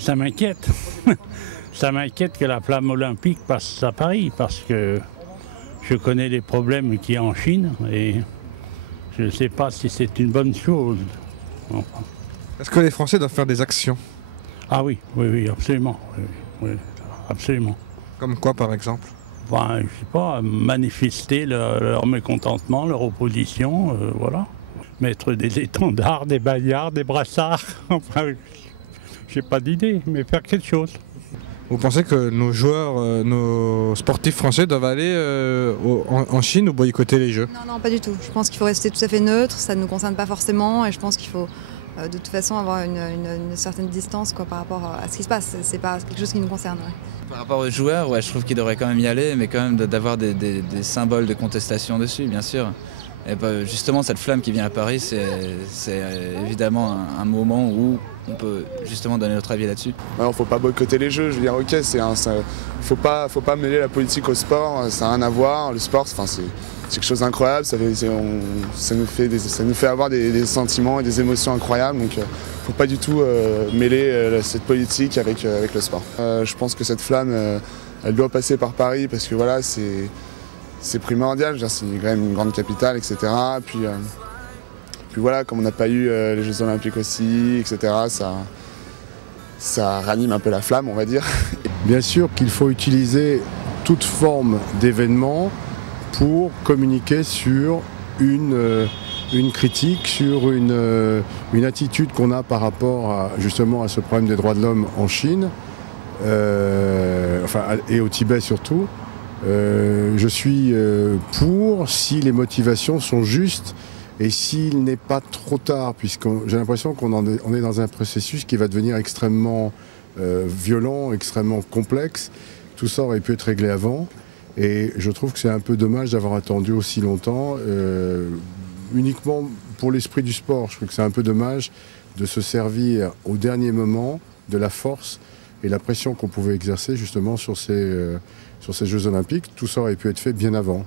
Ça m'inquiète. Ça m'inquiète que la flamme olympique passe à Paris parce que je connais les problèmes qu'il y a en Chine et je ne sais pas si c'est une bonne chose. Enfin. Est-ce que les Français doivent faire des actions? Ah oui, oui, absolument. Oui, absolument. Comme quoi par exemple? Ben, je ne sais pas, manifester leur mécontentement, leur opposition, voilà. Mettre des étendards, des bannières, des brassards, enfin, j'ai pas d'idée, mais faire quelque chose. Vous pensez que nos joueurs, nos sportifs français doivent aller en Chine ou boycotter les Jeux? Non, pas du tout. Je pense qu'il faut rester tout à fait neutre, ça ne nous concerne pas forcément et je pense qu'il faut de toute façon avoir une certaine distance par rapport à ce qui se passe. C'est pas quelque chose qui nous concerne. Ouais. Par rapport aux joueurs, ouais, je trouve qu'ils devraient quand même y aller, mais quand même d'avoir des symboles de contestation dessus, bien sûr. Et justement, cette flamme qui vient à Paris, c'est évidemment un moment où on peut justement donner notre avis là-dessus. Alors, faut pas boycotter les Jeux, je veux dire, ok, faut pas mêler la politique au sport, ça n'a rien à voir. Le sport, c'est quelque chose d'incroyable, ça nous fait avoir des sentiments et des émotions incroyables, donc faut pas du tout mêler cette politique avec le sport. Je pense que cette flamme, elle doit passer par Paris parce que voilà, c'est primordial, c'est quand même une grande capitale, etc. Puis voilà, comme on n'a pas eu les Jeux Olympiques aussi, etc., ça ranime un peu la flamme, on va dire. Bien sûr qu'il faut utiliser toute forme d'événement pour communiquer sur une critique, sur une attitude qu'on a par rapport justement à ce problème des droits de l'homme en Chine, et au Tibet surtout. Je suis pour si les motivations sont justes et s'il n'est pas trop tard, puisque j'ai l'impression qu'on est dans un processus qui va devenir extrêmement violent, extrêmement complexe. Tout ça aurait pu être réglé avant et je trouve que c'est un peu dommage d'avoir attendu aussi longtemps, uniquement pour l'esprit du sport. Je trouve que c'est un peu dommage de se servir au dernier moment de la force et la pression qu'on pouvait exercer justement sur ces Jeux Olympiques. Tout ça aurait pu être fait bien avant.